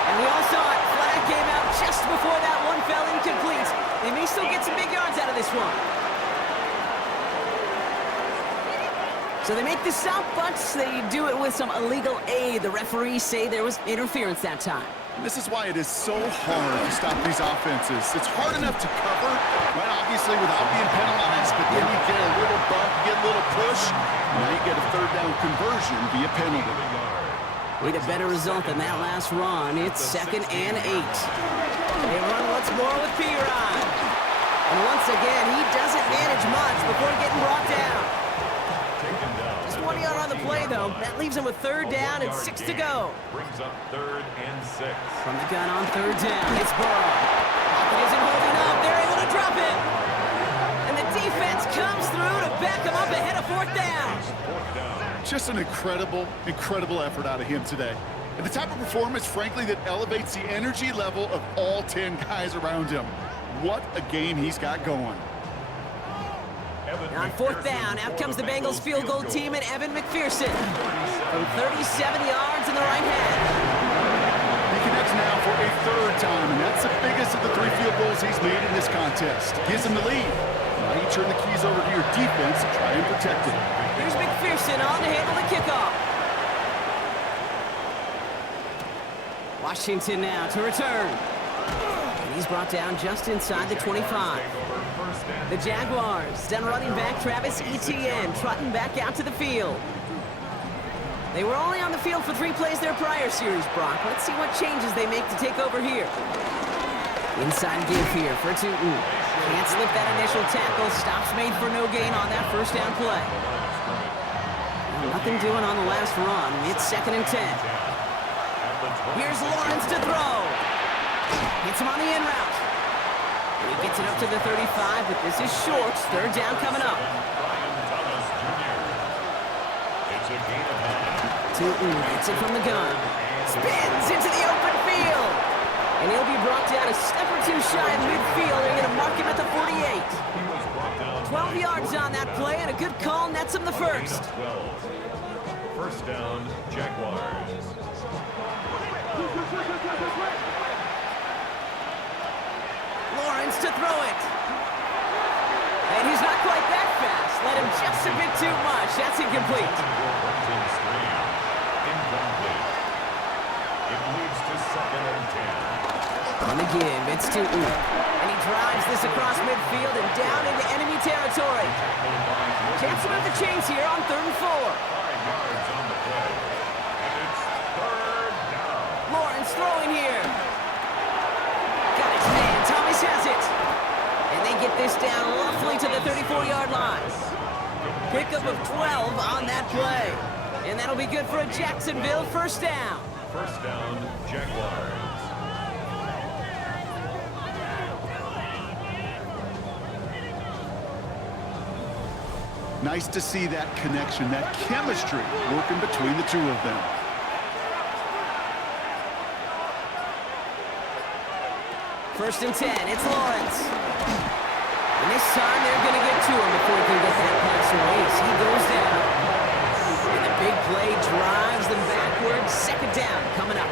And we all saw it. Flag came out just before that one fell incomplete. They may still get some big yards out of this one. So they make the stop, but they do it with some illegal aid. The referees say there was interference that time. This is why it is so hard to stop these offenses. It's hard enough to cover, right, obviously, without being penalized, but then you get a little bump, you get a little push, now you get a third down conversion via penalty. Need a better result than that last run. It's 2nd and 8. They run once more with P-Rod. And once again, he doesn't manage much before getting brought down. Just 1 yard on the play, though. That leaves him with third down and 6 to go. Brings up 3rd and 6. From the gun on third down, it's Burrow. Pocket isn't holding up. They're able to drop it. And the defense comes through to back him up ahead of 4th down. Just an incredible, incredible effort out of him today. And the type of performance, frankly, that elevates the energy level of all 10 guys around him. What a game he's got going. On 4th down, out comes the Bengals field goal team and Evan McPherson from 37 yards in the right hand. He connects now for a 3rd time, and that's the biggest of the 3 field goals he's made in this contest. Gives him the lead. Now you turn the keys over to your defense to try and protect it. Here's McPherson on to handle the kickoff. Washington now to return. And he's brought down just inside the 25. The Jaguars, then running back Travis Etienne, trotting back out to the field. They were only on the field for 3 plays their prior series, Brock. Let's see what changes they make to take over here. Inside give here for Tootin. Can't slip that initial tackle. Stops made for no gain on that first down play. Nothing doing on the last run. It's 2nd and 10. Here's Lawrence to throw. Hits him on the in route. He gets it up to the 35, but this is short. Third down coming up. Tootin gets it from the gun. Spins into the open field. And he'll be brought down a step or 2 shy of midfield. They're going to mark him at the 48. 12 yards on that play, and a good call nets him the first. 1st down, Jaguars. Lawrence to throw it. And he's not quite that fast. Let him just a bit too much. That's incomplete. Incomplete. It leads to 2nd and 10. On the give, it's Tootin. And he drives this across midfield and down into enemy territory. Chance to move the chains here on 3rd and 4. 5 yards on the play. And it's 3rd down. Lawrence throwing here. Got his man. Thomas has it. And they get this down roughly to the 34-yard line. Pickup of 12 on that play. And that'll be good for a Jacksonville 1st down. 1st down, Jaguars. Nice to see that connection, that chemistry working between the 2 of them. First and 10, it's Lawrence. And this time they're going to get to him before he can get that pass away as he goes down. And the big play drives them backwards. 2nd down coming up.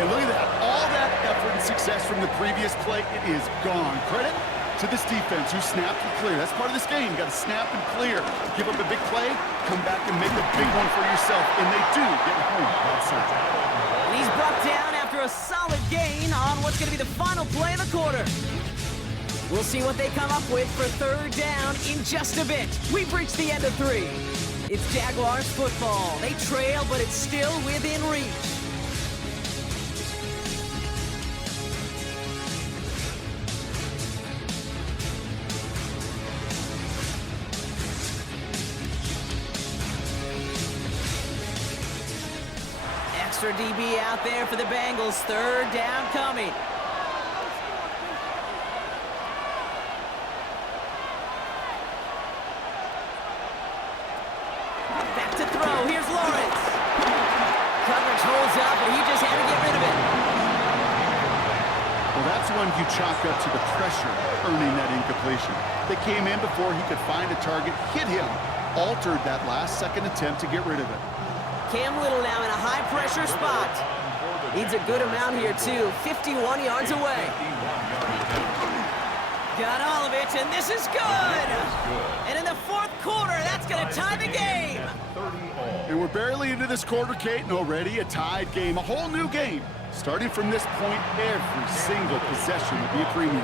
And look at that. All that effort and success from the previous play, it is gone. Credit to this defense who snapped and clear. That's part of this game. You got to snap and clear. Give up a big play, come back and make a big one for yourself. And they do get home. And he's brought down after a solid gain on what's going to be the final play of the quarter. We'll see what they come up with for 3rd down in just a bit. We've reached the end of 3. It's Jaguars football. They trail, but it's still within reach. Extra DB out there for the Bengals. 3rd down coming. one you chalk up to the pressure earning that incompletion. They came in before he could find a target, hit him, altered that last-second attempt to get rid of it. Cam Little now in a high-pressure spot. Needs a good amount here, too. 51 yards away. Got all of it, and this is good! And in the fourth quarter, that's going to tie the game! And we're barely into this quarter, Kate, and already a tied game, a whole new game. Starting from this point, every single possession will be a premium.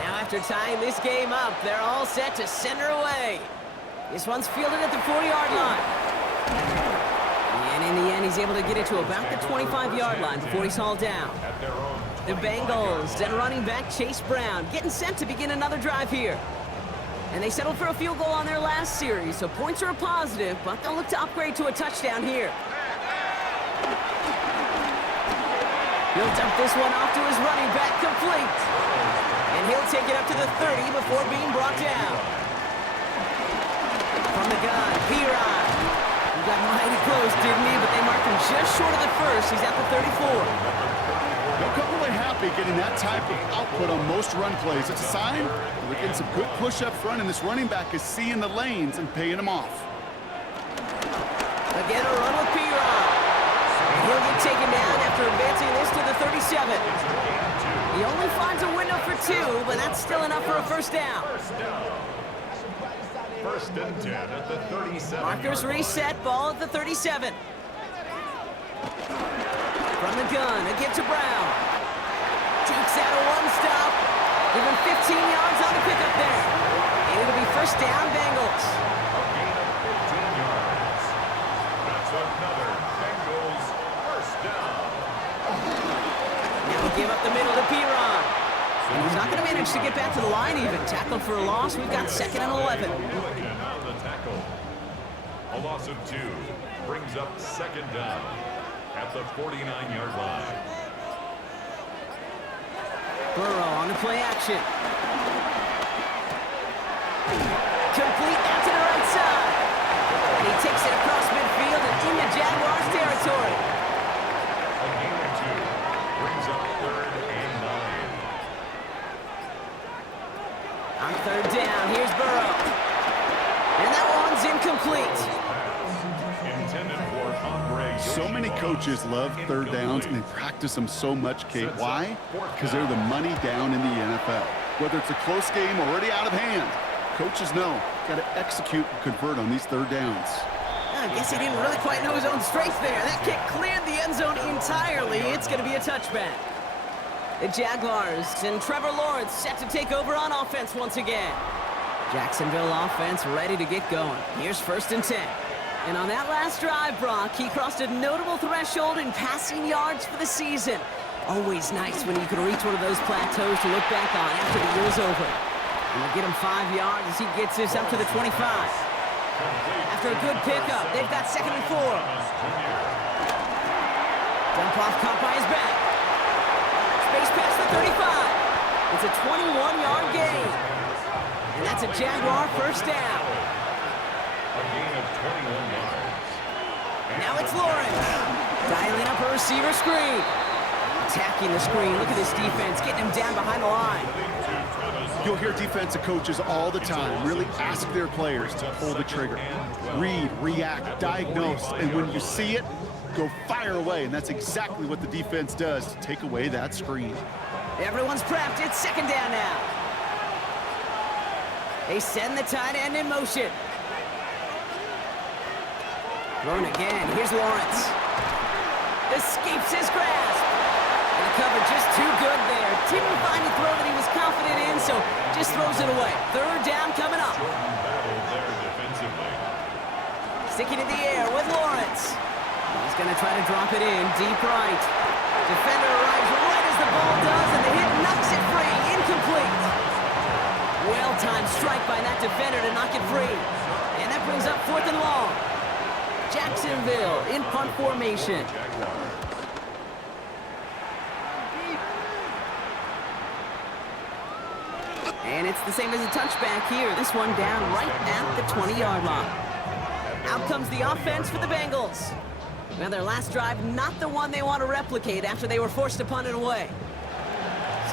Now after tying this game up, they're all set to center away. This one's fielded at the 40-yard line. And in the end, he's able to get it to about the 25-yard line before he's hauled down. The Bengals and running back Chase Brown getting set to begin another drive here. And they settled for a field goal on their last series, so points are a positive, but they'll look to upgrade to a touchdown here. He'll dump this one off to his running back, complete. And he'll take it up to the 30 before being brought down. From the gun, P-Rod. He got mighty close, didn't he? But they marked him just short of the first. He's at the 34. They'll come away happy getting that type of output on most run plays. It's a sign they're getting some good push up front, and this running back is seeing the lanes and paying them off. Again, a run with P-Rod. He'll get taken down after advancing this to the 37. He only finds a window for 2, but that's still enough for a first down. First and 10 at the 37. Markers reset, ball at the 37. From the gun, a give to Brown. Takes out a one-stop. Give him 15 yards on the pickup there. And it'll be first down, Bengals. A gain of 15 yards. That's another Bengals first down. Now we give up the middle to P-Ron. And he's not going to manage to get back to the line even. Tackled for a loss. We've got second and 11. Milligan on the tackle. A loss of 2 brings up second down at the 49-yard line. Burrow on the play action. Complete out to the right side. And he takes it across midfield and into Jaguars territory. A gain of 2 brings up third and 9. On third down, here's Burrow. And that one's incomplete. Intended for Andre. So many coaches love third downs, and they practice them so much, Kate. Why? Because they're the money down in the NFL. Whether it's a close game or already out of hand, coaches know got to execute and convert on these third downs. I guess he didn't really quite know his own strength there. That kick cleared the end zone entirely. It's going to be a touchback. The Jaguars and Trevor Lawrence set to take over on offense once again. Jacksonville offense ready to get going. Here's first and 10. And on that last drive, Brock, he crossed a notable threshold in passing yards for the season. Always nice when you can reach one of those plateaus to look back on after the year's over. And we'll get him 5 yards as he gets this up to the 25. After a good pickup, they've got second and 4. Dump off caught by his back. Space past the 35. It's a 21-yard gain. And that's a Jaguar first down. A gain of 21 yards. Now it's Lawrence. Dialing up a receiver screen. Attacking the screen. Look at this defense. Getting him down behind the line. You'll hear defensive coaches all the time really ask their players to pull the trigger. Read, react, diagnose, and when you see it, go fire away. And that's exactly what the defense does to take away that screen. Everyone's prepped. It's second down now. They send the tight end in motion. Thrown again. Here's Lawrence. Escapes his grasp. And the cover just too good there. Didn't find a throw that he was confident in, so just throws it away. Third down coming up. Battle there defensively. Sticking in the air with Lawrence. He's going to try to drop it in deep right. Defender arrives right as the ball does, and the hit knocks it free. Incomplete. Well-timed strike by that defender to knock it free. And that brings up fourth and long. Jacksonville in punt formation. And it's the same as a touchback here. This one down right at the 20-yard line. Out comes the offense for the Bengals. Now their last drive, not the one they want to replicate after they were forced to punt it away.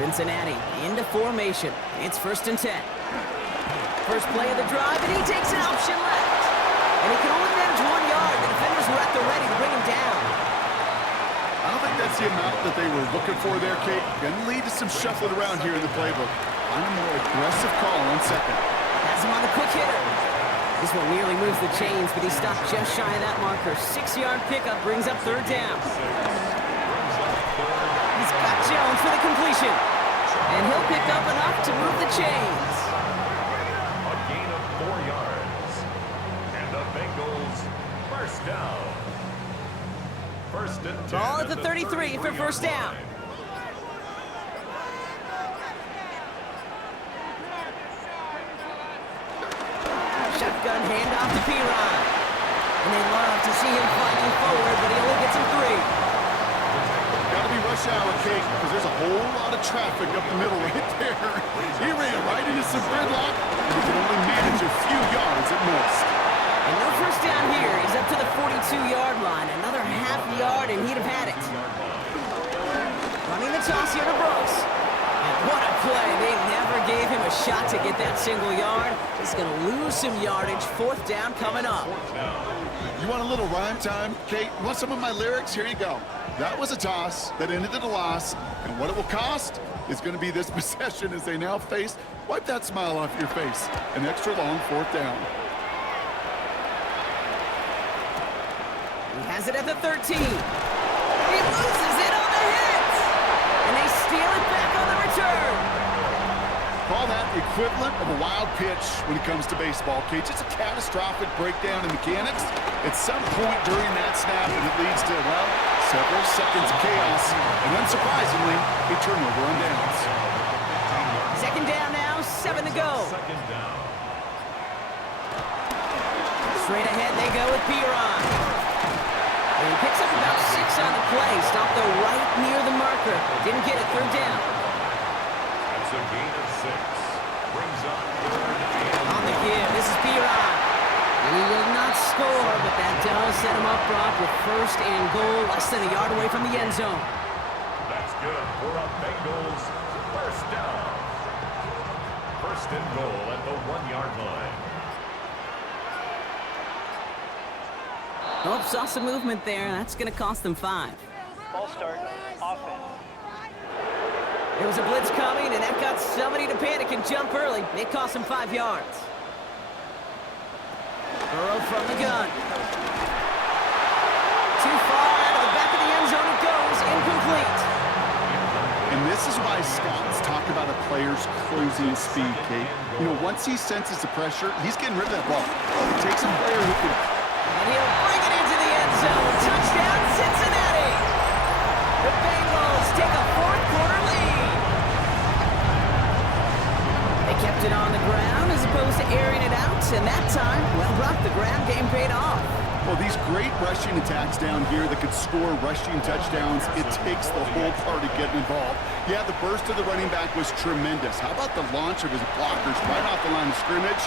Cincinnati into formation. It's 1st and 10. First play of the drive, and he takes an option left. And he can only manage 1 yard. The defenders were at the ready to bring him down. I don't think that's the amount that they were looking for there, Kate. Going to lead to some shuffling around here in the playbook. Find a more aggressive call on 2nd. Has him on the quick hitter. This one nearly moves the chains, but he stopped just shy of that marker. 6-yard pickup brings up 3rd down. He's got Jones for the completion. And he'll pick up enough to move the chains. A gain of 4 yards. And the Bengals first down. 1st and 10. Ball at the 33 for 1st down. Shotgun handoff to Piron. And they love to see him fighting forward, but he only gets him 3. Got to be rush hour, Kate, because there's a whole lot of traffic up the middle right there. He ran right into some gridlock, and he can only manage a few yards at most. And no 1st down here. He's up to the 42-yard line. Another half yard, and he'd have had it. Running the toss here to Brooks. And what a play. They never gave him a shot to get that single yard. He's going to lose some yardage. 4th down coming up. You want a little rhyme time, Kate? You want some of my lyrics? Here you go. That was a toss that ended in a loss, and what it will cost is going to be this possession as they now face. Wipe that smile off your face. An extra long 4th down. He has it at the 13. He loses it on the hit. And they steal it back on the return. Call that the equivalent of a wild pitch when it comes to baseball, Kate. Just a catastrophic breakdown in mechanics at some point during that snap, and it leads to, well, several seconds of chaos, and unsurprisingly, a turnover on downs. 2nd down now, 7 to go. 2nd down. Straight ahead they go with Piron. And he picks up about 6 on the play. Stopped though right near the marker. Didn't get it. 3rd down. That's a gain of 6. Brings up 3rd and On the give, this is Piron. And he will not score, but that does set him up, Brock, with 1st and goal, less than a yard away from the end zone. That's good for a Bengals 1st down. 1st and goal at the 1-yard line. Oh, saw some movement there. That's going to cost them 5. Ball start, offense. There was a blitz coming, and that got somebody to panic and jump early. It cost them 5 yards. Burrow from the gun. Too far out of the back of the end zone it goes. Incomplete. And this is why scouts talk about a player's closing speed, Kate. You know, once he senses the pressure, he's getting rid of that ball. It takes a player who can... And he'll bring it into the end zone. Touchdown, Cincinnati. The Bengals take a 4th quarter lead. They kept it on the ground as opposed to airing it out. And that time, well, Brock, the ground game paid off. Well, these great rushing attacks down here that could score rushing touchdowns, it takes the whole party getting involved. Yeah, the burst of the running back was tremendous. How about the launch of his blockers right off the line of scrimmage?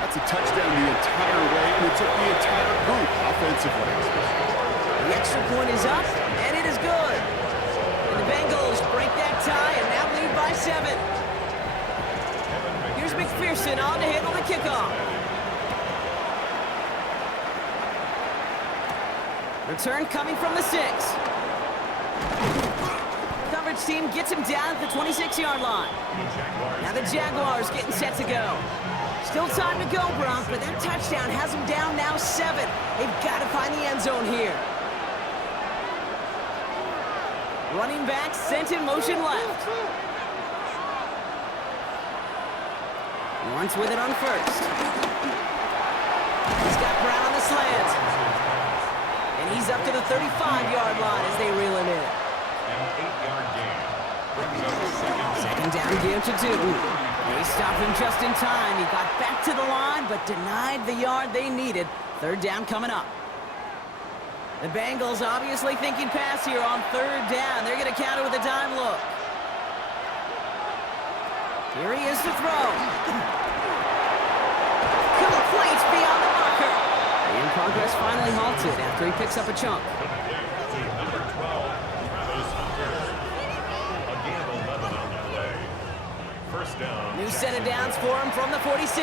That's a touchdown the entire way, and it took the entire group offensively. The extra point is up, and it is good. And the Bengals break that tie and now lead by 7. Here's McPherson on to handle the kickoff. Return coming from the 6. Coverage team gets him down at the 26-yard line. Now the Jaguars getting set to go. Still time to go, Brock, but that touchdown has them down now 7. They've got to find the end zone here. Running back sent in motion left. Lawrence with it on 1st. He's got Brown on the slant. And he's up to the 35-yard line as they reel him in. An 8-yard gain. Brings up a 2nd down, give to 2. They stopped him just in time. He got back to the line, but denied the yard they needed. 3rd down coming up. The Bengals obviously thinking pass here on 3rd down. They're going to counter with a dime look. Here he is to throw. Complete beyond the marker. And progress finally halted after he picks up a chunk. number 12, Travis Hunter. A gain of 11 on the play. new set of downs for him from the 46.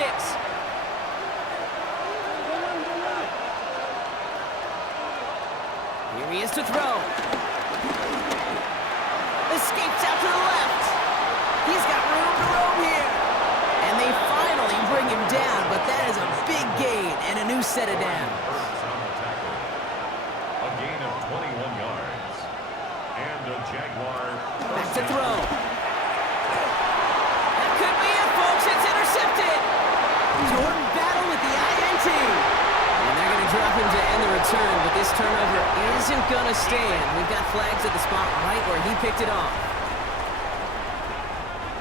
Here he is to throw. Escapes out to the left. He's got room to roam here. And they finally bring him down, but that is a big gain and a new set of downs. A gain of 21 yards. And a Jaguar. Back to throw. That could be it, folks. It's intercepted. Jordan battle with the INT. And they're going to drop him to end the return, but this turnover isn't going to stand. We've got flags at the spot right where he picked it off.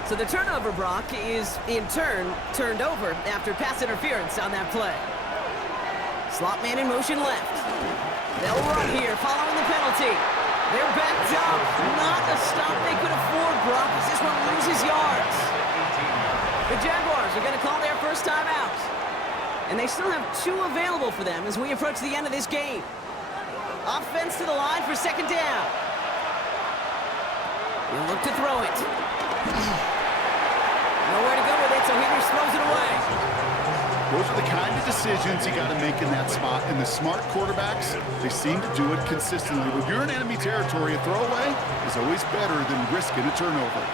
So the turnover, Brock, is in turn turned over after pass interference on that play. Slot man in motion left. They'll run here following the penalty. They're backed up. Not a stop they could afford, Brock, as this one loses yards. The Jaguars are going to call their first time out. And they still have 2 available for them as we approach the end of this game. Offense to the line for second down. He'll look to throw it. Nowhere to go with it, so he just throws it away. Those are the kind of decisions you got to make in that spot. And the smart quarterbacks, they seem to do it consistently. When you're in enemy territory, a throwaway is always better than risking a turnover.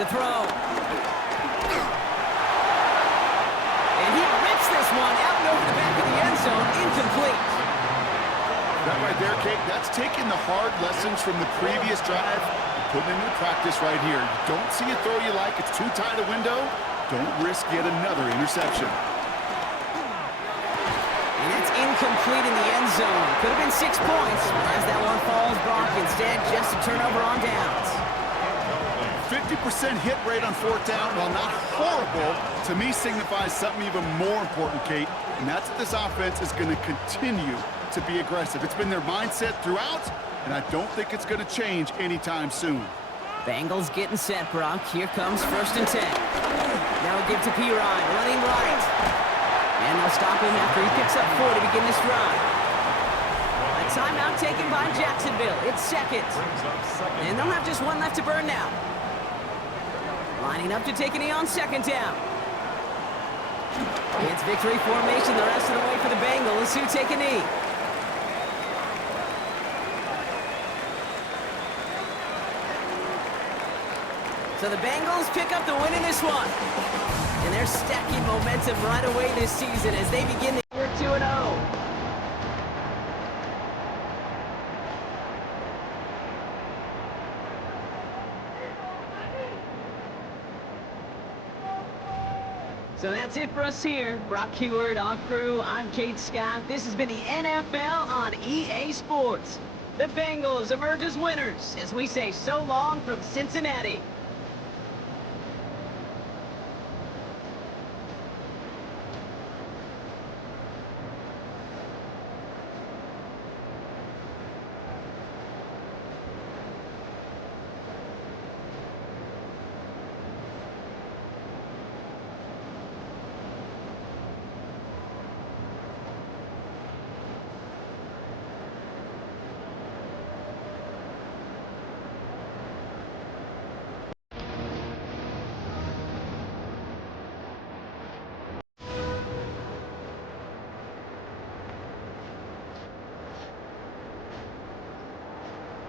To throw. And he rips this one out and over the back of the end zone. Incomplete. That right there, Kate, that's taking the hard lessons from the previous drive and putting it into practice right here. You don't see a throw you like, it's too tight a window, don't risk yet another interception. And it's incomplete in the end zone. Could have been 6 points as that one falls, Brock. Instead, just a turnover on downs. 50% hit rate on 4th down, while not horrible, to me signifies something even more important, Kate, and that's that this offense is going to continue to be aggressive. It's been their mindset throughout, and I don't think it's going to change anytime soon. Bengals getting set, Brock. Here comes 1st and 10. Now we'll give to P. Ryan, running right. And they'll stop him after he picks up 4 to begin this drive. A timeout taken by Jacksonville. It's second. And they'll have just 1 left to burn now. Lining up to take a knee on 2nd down. It's victory formation the rest of the way for the Bengals, who take a knee. So the Bengals pick up the win in this one. And they're stacking momentum right away this season as they begin the year 2-0. So that's it for us here. Brock Heward, on crew, I'm Kate Scott. This has been the NFL on EA Sports. The Bengals emerge as winners as we say so long from Cincinnati.